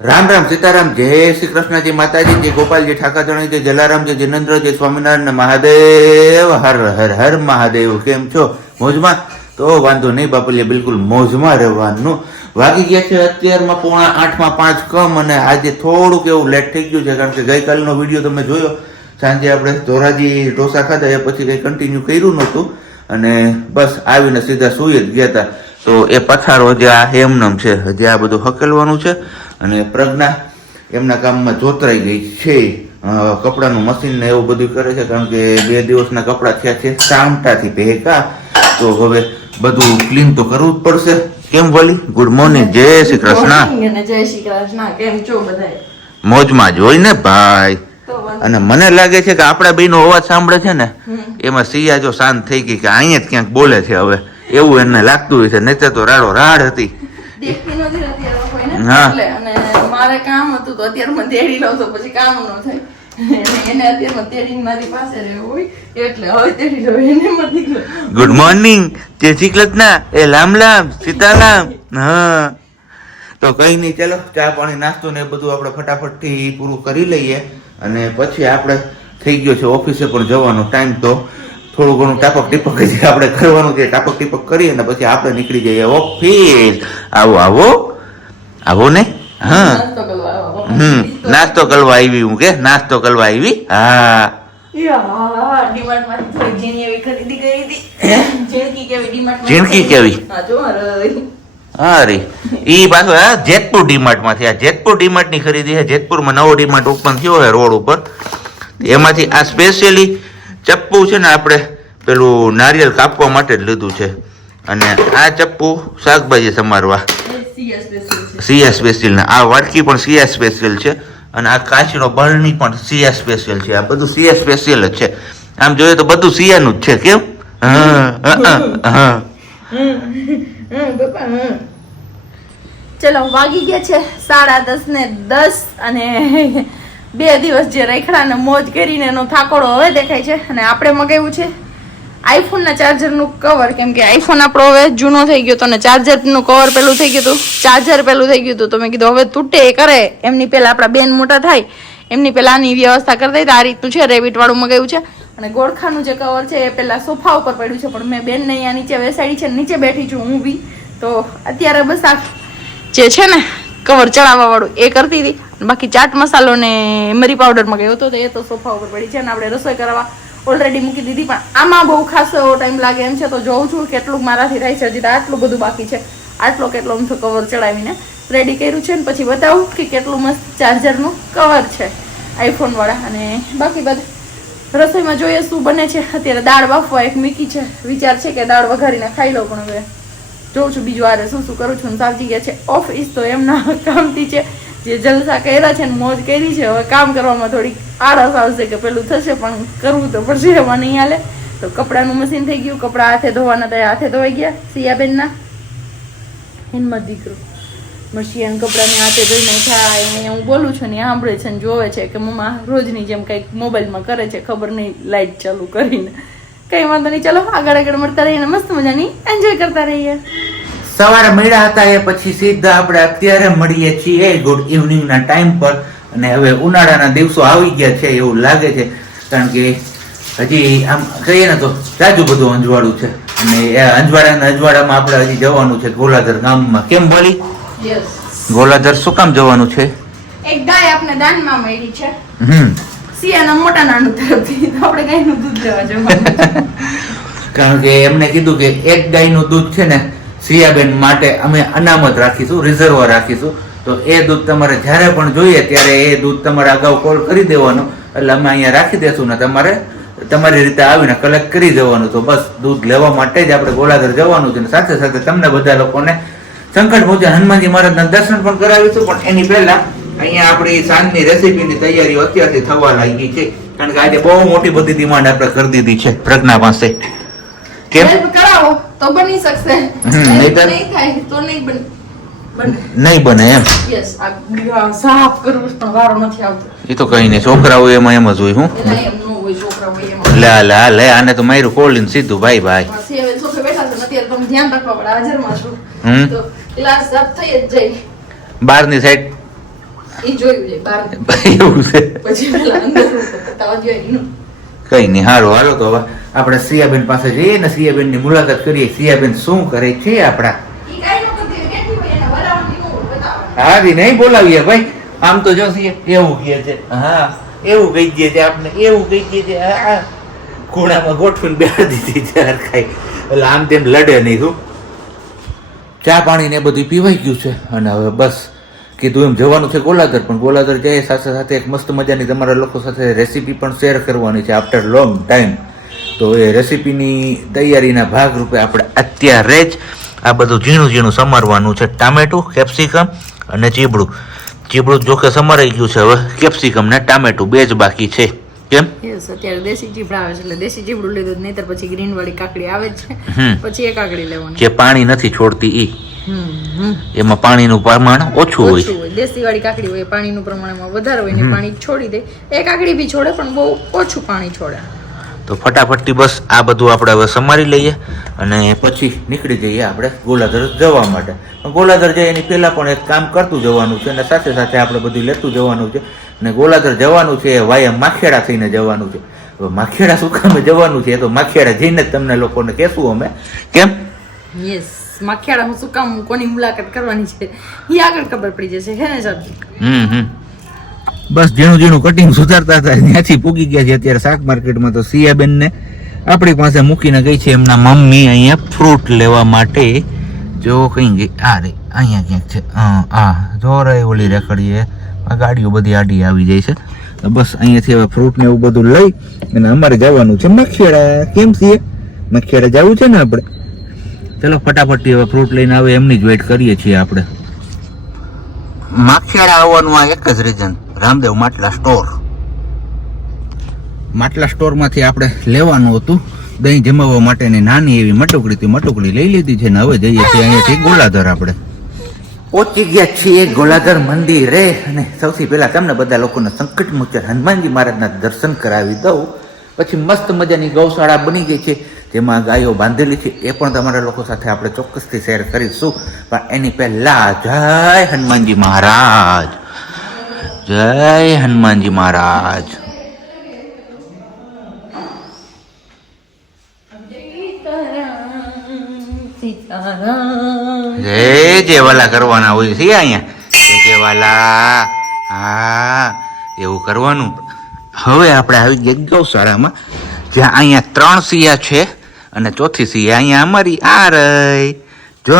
રામ રામ સીતારામ, જય શ્રી કૃષ્ણજી માતાજી, જય ગોપાલજી ઠાકાચરણી જય જલારામ, જય જિનેન્દ્ર, જય સ્વામિનારાયણ મહાદેવ, હર હર હર મહાદેવ, કેમ છો? મોજમાં? તો વાંધો નહીં બાપલિયા બિલકુલ મોજમાં રહેવાનું. વાગી ગયા છે અત્યારમાં પોણા આઠમાં પાંચ કમ અને આજે થોડુંક એવું લેટ થઈ ગયું છે, કારણ કે ગઈકાલનો વીડિયો તમે જોયો. સાંજે આપણે ધોરાજી ઢોસા ખાધા, એ પછી કંઈ કન્ટિન્યુ કર્યું નહોતું. અને બસ આવીને સીધા સુઈ જ ગયા હતા તો એ પથારો જે આ હેમનમ છે હજી આ બધું હકેલવાનું છે અને પ્રજ્ઞા એમના કામમાં જોતરાઈ ગઈ છે. કપડાનું મશીન ને એવું બધું કરે છે કારણ કે બે દિવસના કપડા થયા છે સામટાથી ભેગા. તો હવે બધું ક્લીન તો કરવું જ પડશે. કેમ વલી? ગુડ મોર્નિંગ જય શ્રી કૃષ્ણ. જય શ્રી કૃષ્ણ. કેમ છો બધા મોજમાં જ હોય ને ભાઈ. અને મને લાગે છે કે આપણા બેનો અવાજ સાંભળે છે ને એમાં સિયા જો શાંત થઈ ગઈ કે અહીંયા જ ક્યાંક બોલે છે હવે. એવું એને લાગતું હોય છે નહીં તો રાડો રાડ હતી. હા. મારે કામ હતું તો અત્યારે તેડી લઉં તો પછી કામ ન થાય. એને અત્યારમાં તેડી મારી પાસે રહેવું એટલે હવે તેડી લઉં, એને મત ગુડ મોર્નિંગ જય શ્રી કૃષ્ણ એ લામ લામ સીતારામ હા. તો કઈ નહીં ચાલો, ચા પાણી, નાસ્તો ને બધું આપણે ફટાફટથી પૂરું કરી લઈએ. અને પછી આપણે થઈ ગયો છે ઓફિસે પણ જવાનો ટાઈમ તો થોડું ઘણું ટાપક ટીપક જે આપણે કરવાનું છે. ટાપક ટીપક કરીએ અને પછી આપણે નીકળી જઈએ ઓફિસ. આવો આવો. આવો ને. હા. નાસ્તો કરવા આવ્યો. હમ. નાસ્તો કરવા આવી હું કે? નાસ્તો કરવા આવી? હા. ઝીણકી કેવી અરે. ઈ પાછો જેતપુર ડીમાર્ટમાંથી આ જેતપુર ડીમાર્ટની ખરીદી છે. જેતપુરમાં નવો ડીમાર્ટ ઓપન થયો છે રોડ ઉપર. એમાંથી આ સ્પેશિયલી ચપ્પુ છે ને આપણે પેલું નારિયેળ કાપવા માટે જ લીધું છે. અને આ ચપ્પુ શાકભાજી સમારવા. એ CS સિયા સ્પેશિયલ ને. આ વાટકી પણ સિયા સ્પેશિયલ છે અને આ કાચનો બરણી પણ સિયા સ્પેશિયલ છે. આ બધું સિયા સ્પેશિયલ જ છે. આમ જોઈએ તો બધું સિયાનું જ છે કેમ. ચલો વાગી ગયા છે સાડા દસ ને દસ અને બે દિવસ જે રેખડા ને મોજ કરીને એનો થાકોડો હવે દેખાય છે અને આપણે મગાવ્યું છે આઈફોન ચાર્જરનું કવર કેમ કે આઈફોન આપણો હવે જૂનો થઈ ગયો હતો ને ચાર્જરનું કવર પેલું થઈ ગયું હતું. ચાર્જર પેલું થઈ ગયું હતું તો મેં કીધું, હવે તૂટે કરે. એમની પહેલાં આપણા બેન મોટા થાય, એમની પહેલાં આની વ્યવસ્થા કરી દઈએ તો આ રીતનું છે રેબિટવાળું મગાવ્યું છે. અને ગોળખાનું જે કવર છે, એ પેલા સોફા ઉપર પડ્યું છે, પણ મેં બેનને અહીંયા નીચે બેસાડી છે નીચે બેઠી છું હું બી. તો અત્યારે બસ આ જે છે ને કવર ચડાવવા વાળું એ કરતી હતી. બાકી ચાટ મસાલો ને મરી પાવડર મગાવ્યો હતો, તો એ તો સોફા ઉપર પડી છે અને આપણે રસોઈ કરવા ઓલરેડી મૂકી દીધી, પણ આમાં બહુ ખાસો એવો ટાઈમ લાગે એમ છે. તો જોઉં છું કેટલું મારાથી રહી છે, હજી આટલું બધું બાકી છે. આટલો કેટલો અમથો કવર ચડાવીને રેડી કર્યું છે ને પછી બતાવું કે કેટલું મસ્ત ચાર્જરનું કવર છે આઈફોન વાળા. અને બાકી બધું, રસોઈમાં જોઈએ શું બને છે? અત્યારે દાળ બાફવા એક મીકી છે. વિચાર છે કે દાળ વઘારીને ખાઈ લઉં, પણ હવે જોઉં છું બીજું આરે શું શું કરું છું ને સાવજી ગયા છે. ઓફિસ તો એમના કામથી છે. જે જલસા કર્યા છે ને મોજ કરી છે, હવે કામ કરવામાં થોડીક આળસ આવશે કે પેલું થશે, પણ કરવું તો પડશે એમાં નહીં હાલે. તો કપડાનું મશીન થઈ ગયું, કપડાં હાથે ધોવાના તો હાથે ધોવાઈ ગયા, સિયાબેનના. હિંમત દીકરો. મશીન કપડાને હાથે ધોઈ નાખ્યા એને હું બોલું છું ને સાંભળે છે ને જોવે છે કે મમ્મા રોજની જેમ કંઈક મોબાઈલમાં કરે છે, ખબર નહીં લાઇટ ચાલુ કરીને. કંઈ વાંધો નહીં, ચાલો આગળ આગળ મળતા રહીએ ને મસ્ત મજાની એન્જોય કરતા રહીએ. સવારે મળ્યા હતા એ પછી સીધા આપણે અત્યારે મળીએ છીએ ગુડ ઇવનિંગના ટાઈમ પર. અને હવે ઉનાળાના દિવસો આવી ગયા છે એવું લાગે છે. કારણ કે હજી આમ કહીએ ને તો રાજુ બધું અંજવાળું છે. અને એ અંજવાડા અંજવાડામાં આપણે હજી જવાનું છે ગોલાધર ગામમાં. કેમ બોલી? ગોલાધર શું કામ જવાનું છે? એક ગાય આપને દાનમાં મળી છે. હમ. સિયાના મોટા નાનું તરફથી. આપણે ગાયનું દૂધ લેવા જવાનું. કારણ કે એમને કીધું કે એક ગાયનું દૂધ છે ને સિયાબેન માટે અમે અનામત રાખીશું રિઝર્વ રાખીશું. તો એ દૂધ તમારે જ્યારે પણ જોઈએ ત્યારે એ દૂધ તમારે અગાઉ કોલ કરી દેવાનો. એટલે અમે અહીંયા રાખી દેશું ને તમારે તમારી રીતે આવીને કલેક્ટ કરી જવાનું તો બસ દૂધ લેવા માટે જ આપણે ગોલાધર જવાનું છે સાથે સાથે તમને બધા લોકોને સંકટ મોચન હનુમાનજી મહારાજના દર્શન પણ કરાવીશું, પણ એની પહેલા અહીંયા આપણી સાંજની રેસીપીની તૈયારીઓ અત્યારથી થવા લાગી છે. કારણ કે આજે બહુ મોટી બધી ડિમાન્ડ આપણે કરી દીધી છે પ્રજ્ઞા પાસે. કેમ? કરાવો. તો બની શકશે. Help નહીં થાય તો નહીં બને નહીં બને એમ. યસ આ સાફ કરવું પણ વારો નથી આવતો. એ તો કઈ નહીં છોકરાઓ એમાં એમ જ હોય હું. લા લે લે આને તો મારું કોલિન સીધું ભાઈ ભાઈ. બસ એ હવે છોકરા બેઠા છે ને અત્યારે તમે ધ્યાન રાખવા પડે હાજરમાં છું. હમ. તો ક્લાસ સાફ થઈ જ જાય. બહારની સાઈડ એવું છે. પછી કઈ નહીં હારો હાલો તો હવે આપણે સિયાબેન પાસે જઈએ ને સિયાબેનની મુલાકાત કરીએ. સિયાબેન શું કરે છે આપણા? હા. હારી નહીં બોલાવીએ ભાઈ. આમ તો જો સિયા એવું કહે છે. હા એવું કહી દે છે આપણે એવું કહી દે છે. હા. ખૂણામાં ગોઠવીને બેસી દીધી છે હરખાઈ એટલે આમ તેમ લડે નહીં તું. ચા પાણી ને બધું પીવાઈ ગયું છે. અને હવે બસ કીધું એમ જવાનું છે ગોલાધર પણ ગોલાધર જઈએ સાથે સાથે એક મસ્ત મજાની તમારા લોકો સાથે રેસીપી પણ શેર કરવાની છે આફ્ટર લોંગ ટાઈમ તો એ રેસીપીની તૈયારીના ભાગરૂપે આપણે અત્યારે જ આ બધું ઝીણું ઝીણું સમારવાનું છે. ટામેટું કેપ્સિકમ અને ચીબડું. ચીબડું જોકે સમારાઈ ગયું છે હવે. કેપ્સિકમ ને ટામેટું બે જ બાકી છે. કેમ? અત્યારે દેશી ચીબડા આવે છે એટલે દેશી ચીબડું લીધું નહીતર પછી ગ્રીન વાળી કાકડી આવે છે. પછી એ કાકડી લેવાની. જે પાણી નથી છોડતી ઈ. એમાં પાણીનું પ્રમાણ ઓછું હોય દેશી વાળી કાકડી હોય પાણીનું પ્રમાણમાં વધારે હોય ને પાણી છોડી દે. એ કાકડી બી છોડે પણ બહુ ઓછું પાણી છોડે. તો ફટાફટથી બસ આ બધું આપણે હવે સમારી લઈએ અને પછી નીકળી જઈએ આપણે ગોલાધર જવા માટે. પણ ગોલાધર જઈએ એની પહેલાં પણ એક કામ કરતું જવાનું છે અને સાથે સાથે આપણે બધું લેતું જવાનું છે. અને ગોલાધર જવાનું છે એ વાયા માખેડા થઈને જવાનું છે. હવે માખેડા શું કામે જવાનું છે તો માખેડા જઈને જ તમને લોકોને કહેશું અમે. કેમ? યસ માખિયાળા હું શું કામ, કોની મુલાકાત કરવાની છે? એ આગળ ખબર પડી જશે, હે ને સાહેબ બસ ઝીણું ઝીણું કટિંગ સુધારતા હતા, ત્યાંથી પૂગી ગયા છે. અત્યારે શાક માર્કેટમાં તો સિયાબેન ને આપણી પાસે મૂકીને ગઈ છે એમના મમ્મી અહીંયા ફ્રૂટ લેવા માટે. જો કઈ ગઈ, આ રે, અહીંયા ક્યાંક છે. આ, જો રે ઓલી રેખડીએ, આ ગાડીઓ બધી આડી આવી જાય છે. બસ અહીંયાથી હવે ફ્રૂટ ને એવું બધું લઈ અને અમારે જવાનું છે મખિયાળા. કેમ છીએ મખિયાળા જવું છે ને આપણે? ચલો ફટાફટથી હવે ફ્રૂટ લઈને આવે એમની જ વેઇટ કરીએ છીએ આપણે. માખિયાળા આવવાનું આ એક જ રીઝન રામદેવ માટલા સ્ટોર માટલા સ્ટોરમાંથી આપણે લેવાનું હતું. દહીં જમાવવા માટેની નાની એવી મટુકડી હતી મટુકડી લઈ લીધી છે ને હવે જઈએ છીએ અહીંયાથી ગોલાધર આપણે. પહોંચી ગયા છીએ ગોલાધર મંદિરે અને સૌથી પહેલા તમને બધા લોકોને સંકટ મુચર હનુમાનજી મહારાજના દર્શન કરાવી દઉં. પછી મસ્ત મજાની ગૌશાળા બની ગઈ છે. જેમાં ગાયો બાંધેલી છે એ પણ તમારા લોકો સાથે આપણે ચોક્કસથી શેર કરીશું. પણ એની પહેલા જય હનુમાનજી મહારાજ. જય હનુમાનજી મહારાજ. જય જય વાલા કરવાના હોય છે અહીંયા. જય જય વાલા હા એવું કરવાનું. હવે આપણે આવી ગયા ગૌશાળામાં જ્યાં અહીંયા ત્રણ સિયા છે. અને ચોથી સિંહ અહીંયા અમારી આ રહી જો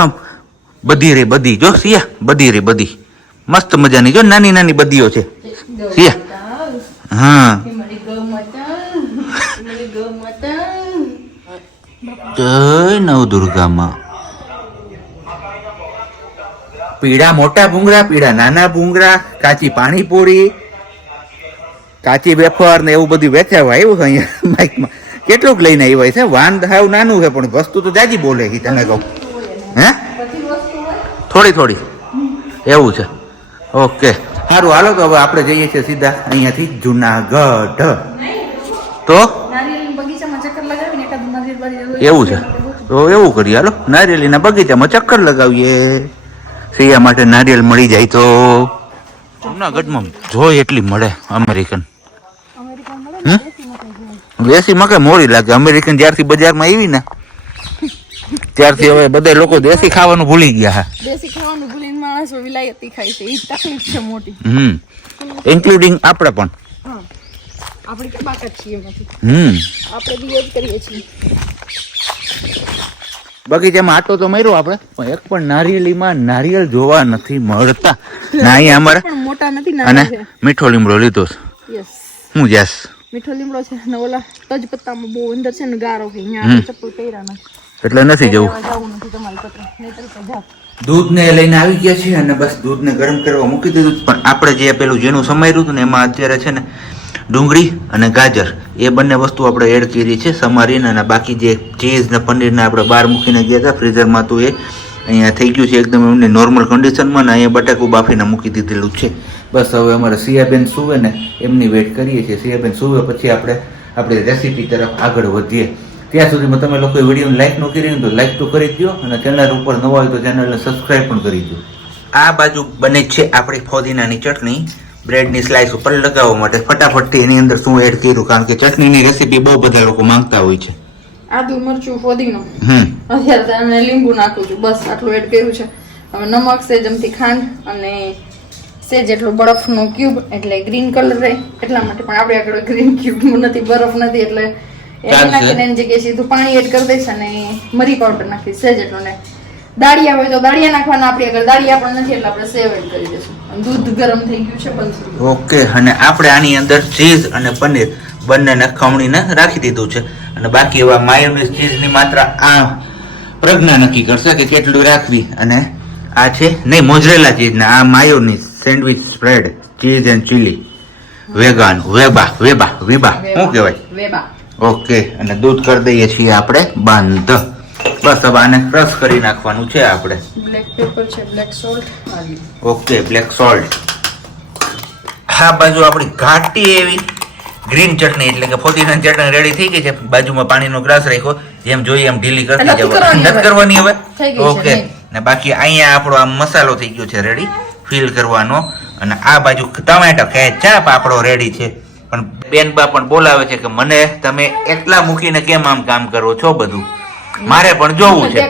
બધી રે બધી. જો સિયા બધી રે બધી. મસ્ત મજાની. જો નાની નાની બધીઓ છે. સિયા હા. જય નવદુર્ગામાં. પીળા મોટા ભૂંગળા, પીળા નાના ભૂંગળા, કાચી પાણીપુરી, કાચી વેફર ને એવું બધું વેચાવા આવ્યું છે અહીંયા બાઇકમાં કેટલુંક લઈને આવ્યા છે? વાન હાવ નાનું છે, પણ વસ્તુ તો જાજી બોલે છે તને કહું. હે? થોડી થોડી. એવું છે. ઓકે. સારું હાલો તો હવે આપણે જઈએ છીએ સીધા અહીંયાથી જુનાગઢ. તો? એવું છે. તો એવું કરીએ, હાલો. નારિયેળીના બગીચામાં ચક્કર લગાવીએ. સિયા માટે નારિયેળ મળી જાય તો. જુનાગઢમાં જોઈ એટલી મળે અમેરિકન? દેશી મકાઈ મોડી લાગે. અમેરિકન જ્યારથી બજારમાં આવી ને ત્યારથી હવે બધા લોકો દેશી ખાવાનું ભૂલી ગયા હા. દેશી ખાવાનું ભૂલીને માણસો વિલાયતી ખાય છે. એ તકલીફ છે મોટી. હમ. ઇન્ક્લુડિંગ આપણે પણ. આપણે કે બાકાત છીએ હમ. આપણે બી જ કરીએ છીએ. બગીચામાં આટો તો માર્યો આપણે પણ એક પણ નારિયેળીમાં નારિયેળ જોવા નથી મળતા. ના અહીંયા અમારે મોટા નથી અને મીઠો લીમડો લીધો છે. યસ હું જાસ. મીઠો લીમડો છે ને ઓલા તજપત્તામાં બહુ અંદર છે ને ગારો છે અહીંયા ચપ્પલ પહેર્યા નથી. એટલે નથી જવું. જવું નથી તમારી પત્ર નહીતર તો જાઓ. દૂધ ને લઈને આવી ગયા છે અને બસ દૂધ ને ગરમ કરવા મૂકી દીધું. પણ આપણે જે પેલું જેનું સમાર્યું હતું ને એમાં અત્યારે છે ને ડુંગળી અને ગાજર એ બંને વસ્તુ આપણે એડ કરી છે સમારીને અને બાકી જે ચીઝ ને પનીરને આપણે બહાર મૂકીને ગયા હતા ફ્રીઝરમાં તો એ અહીંયા થઈ ગયું છે એકદમ એમને નોર્મલ કન્ડિશનમાં ને અહીંયા બટાકું બાફીને મૂકી દીધેલું છે. બસ હવે અમારે સિયાબેન સુવે ને એમની વેટ કરીએ છીએ. સિયાબેન સુવે પછી આપણે આપણી રેસીપી તરફ આગળ વધીએ. ત્યાં સુધીમાં તમે લોકો વિડીયોને લાઈક ન કરી હોય તો લાઈક તો કરી દો અને ચેનલ ઉપર નવા હોય તો ચેનલને સબસ્ક્રાઈબ પણ કરી દો આ બાજુ બને છે આપણી ફોદીનાની ચટણી. બ્રેડની સ્લાઇસ ઉપર લગાવવા માટે ફટાફટથી એની અંદર શું એડ કર્યું? કારણ કે ચટણીની રેસીપી બહુ બધા લોકો માંગતા હોય છે. આદુ મરચું ફોદીનો. હમ. અત્યારે લીંબુ નાખું છું. બસ આટલું એડ કર્યું છે. હવે નમક સેજમથી ખાંડ અને સેજ જેટલું બરફનો ક્યુબ એટલે ગ્રીન કલર રહે. એટલા માટે પણ આપણે આગળ ગ્રીન ક્યુબ નથી બરફ નથી એટલે નાખીને એની જગ્યાએ સીધું પાણી એડ કરી દઈશ અને મરી પાવડર નાખી સેજ એટલું ને. દાળિયા હોય તો દાળિયા નાખવાના આપણી આગળ દાળિયા પણ નથી એટલે આપણે સેવ એડ કરી દઈશું. દૂધ ગરમ થઈ ગયું છે બંધ ઓકે અને આપણે આની અંદર ચીઝ અને પનીર બંનેને ખમણીને રાખી દીધું છે. અને બાકી એવા માયોનીઝ ચીઝની માત્રા આ પ્રજ્ઞા નક્કી કરશે કે કેટલું રાખવી અને આ છે નહીં મોજરેલા ચીજ ને આ mayonnaise. Sandwich spread cheese and chilli vegan વેબા વેબા વિબા શું કહેવાય? ઓકે અને દૂધ કરી દઈએ છીએ આપણે બંધ. બસ હવે આને ક્રશ કરી નાખવાનું છે આપણે. બ્લેક પેપર છે black salt okay black salt આ બાજુ આપણી ઘાટી એવી ગ્રીન ચટણી એટલે કે ફોદીનાની ચટણી રેડી થઈ ગઈ છે. બાજુમાં પાણીનો ગ્લાસ રાખ્યો. જેમ જોઈએ એમ ઢીલી કરતી જવાનું. નથી કરવાની હવે? ઓકે ને બાકી અહીંયા આપણો આ મસાલો થઈ ગયો છે રેડી ફિલ કરવાનો. અને આ બાજુ ટમેટો કે ચા પાપડો રેડી છે. પણ બેનબા પણ બોલાવે છે કે મને તમે એટલા મૂકીને કેમ આમ કામ કરો છો બધું? મારે પણ જોવું છે.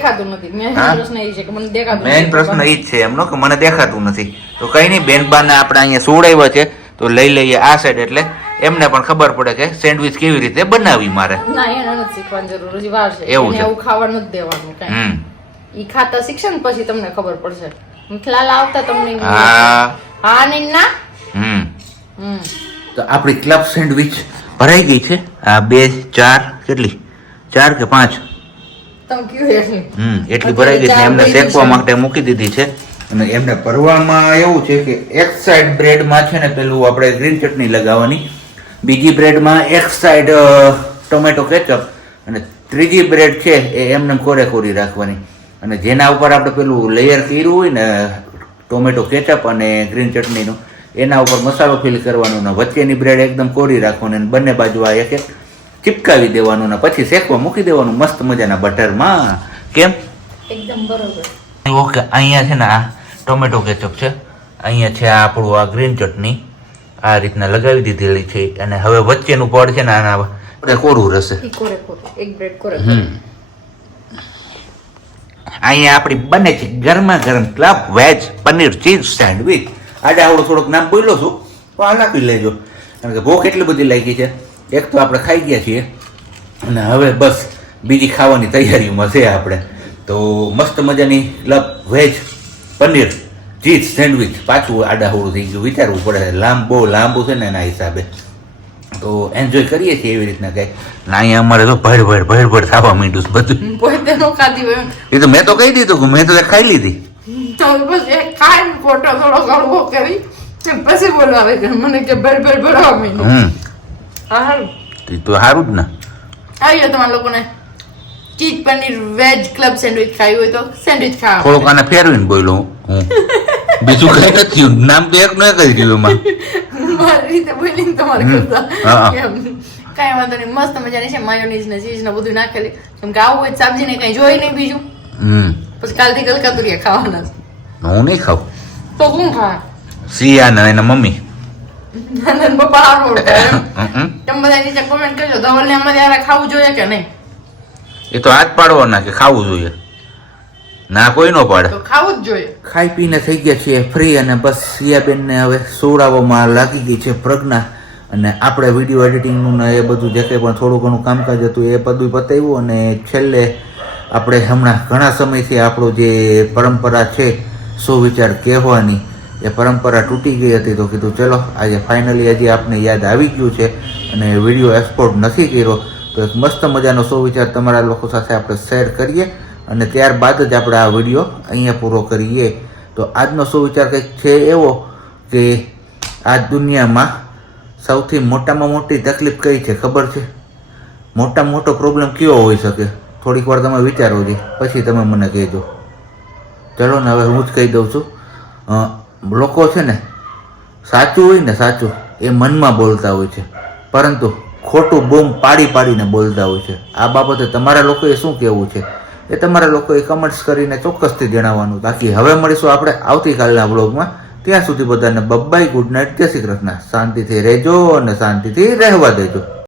મેન પ્રશ્ન એ જ છે એમનો કે મને દેખાતું નથી. તો કઈ નહીં બેનબાને આપણે અહીંયા સુવડાવ્યા છે. તો લઈ લઈએ આ સાઈડ એટલે. એમને પણ ખબર પડે કે સેન્ડવિચ કેવી રીતે બનાવી મારે. ના એને નથી શીખવાની જરૂર. છે. એવું છે. એવું ખાવા નથી દેવાનું કઈ. ઈ ખાતા શીખશે ને પછી તમને ખબર પડશે. આવતા તમને હા. હમ. હમ. તો આપણી ક્લબ સેન્ડવિચ ભરાઈ ગઈ છે? આ બે ચાર કેટલી? ચાર કે પાંચ? હમ એટલી ભરાઈ ગઈ છે. એમને શેકવા માટે મૂકી દીધી છે. અને એમને ભરવામાં એવું છે કે એક સાઈડ બ્રેડમાં છે ને પેલું આપણે ગ્રીન ચટણી લગાવવાની. બીજી બ્રેડમાં એક સાઈડ ટોમેટો કેચઅપ અને ત્રીજી બ્રેડ છે એ એમને કોરે કોરી રાખવાની. અને જેના ઉપર આપણે પેલું લેયર કર્યું હોય ને ટોમેટો કેચઅપ અને ગ્રીન ચટણીનું એના ઉપર મસાલો ફિલ કરવાનો ને વચ્ચેની બ્રેડ એકદમ કોરી રાખવાની અને બંને બાજુ આ એક એક ચિપકાવી દેવાનું ને પછી શેકવા મૂકી દેવાનું મસ્ત મજાના બટરમાં. કેમ? એકદમ બરોબર. ઓકે અહીંયા છે ને આ ટોમેટો કેચઅપ છે. અહીંયા છે આ આપણું આ ગ્રીન ચટણી. આ રીતના લગાવી દીધેલી છે. અને હવે વચ્ચેનું પડ છે ને આના કોરું રહેશે? કોરે કોરે એક બ્રેડ કોરે હમ. અહીંયા આપણી બને છે ગરમા ગરમ club veg paneer cheese sandwich આજે આવડું થોડુંક નામ બોલ્યો છું તો આ લખી લેજો. કારણ કે ભૂખ એટલી બધી લાગી છે. એક તો આપણે ખાઈ ગયા છીએ, અને હવે બસ બીજી ખાવાની તૈયારીમાં છે આપણે. તો મસ્ત મજાની club veg paneer cheese sandwich પાછું આડાહોળું થઈ ગયું. વિચારવું પડે, લાંબો, લાંબુ છે ને એના હિસાબે. તો એન્જોય કરીએ છીએ એવી રીતના કંઈ ના અહીંયા અમારે તો ભર ભર ભર ભર થવા માંડ્યું છે બધું. પોતે નો ખાધી હોય એ તો મેં તો કહી દીધું કે મેં તો ખાઈ લીધી. તો બસ એક ખાઈ ફોટો થોડો ગળવો કરી કે પછી બોલાવે કે મને કે ભર ભર ભરવા માંડ્યું. હમ. તો તો સારું જ ને. આવીએ તમારા લોકોને. Cheese paneer veg club sandwich ખાવી હોય તો સેન્ડવિચ ખાવા થોડુંક આને ફેરવીને બોલો હું. બીજું કઈ નથી નામ તો એક નું એક જ કીધું માં મારી રીતે બોલીને તમારે. કાંઈ વાંધો નહીં. મસ્ત મજાની છે માયોનીઝ ને ચીઝ ને બધું નાખેલી. કેમ કે આવું હોય સબ્જી ને કઈ જોઈ નહીં બીજું. પછી કાલથી કલકતુરિયા ખાવાના છે. હું નહીં ખાઉં. તો શું ખાવા? સિયા ને એના મમ્મી. નંદન પપ્પા. હમ. તમે બધા નીચે કોમેન્ટ કરજો. ધવલને આમાં ત્યારે ખાવું જોઈએ કે નહીં? એ તો હાથ પાડવાના કે ખાવું જોઈએ. ના કોઈ નો પાડે. ખાવું જ જોઈએ. ખાઈ પીને થઈ ગયા છીએ ફ્રી અને બસ સિયાબેનને હવે સોડાવવામાં લાગી ગઈ છે પ્રજ્ઞા. અને આપણે વીડિયો એડિટિંગનું ને એ બધું જે કંઈ પણ થોડું ઘણું કામકાજ હતું એ બધું પતાવ્યું અને છેલ્લે આપણે હમણાં ઘણા સમયથી આપણો જે પરંપરા છે સુવિચાર કહેવાની એ પરંપરા તૂટી ગઈ હતી તો કીધું ચલો આજે ફાઇનલી હજી આપને યાદ આવી ગયું છે. અને વીડિયો એક્સપોર્ટ નથી કર્યો. તો એક મસ્ત મજાનો સુવિચાર તમારા લોકો સાથે આપણે શેર કરીએ અને ત્યારબાદ જ આપણે આ વીડિયો અહીંયા પૂરો કરીએ. તો આજનો સુવિચાર કંઈક છે એવો કે આ દુનિયામાં સૌથી મોટામાં મોટી તકલીફ કઈ છે ખબર છે? મોટામાં મોટો પ્રોબ્લેમ કયો હોઈ શકે? થોડીક વાર તમે વિચારો જે, પછી તમે મને કહેજો. ચલો ને હવે હું જ કહી દઉં છું. લોકો છે ને સાચું હોય ને સાચું એ મનમાં બોલતા હોય છે. પરંતુ ખોટું બૂમ પાડી પાડીને બોલતા હોય છે. આ બાબતે તમારા લોકોએ શું કહેવું છે? એ તમારા લોકોએ કમેન્ટ્સ કરીને ચોક્કસથી જણાવવાનું બાકી હવે મળીશું આપણે આવતીકાલના બ્લોગમાં ત્યાં સુધી બધાને બબ્બાઈ ગુડ નાઇટ જય શ્રી કૃષ્ણ. શાંતિથી રહેજો અને શાંતિથી રહેવા દેજો.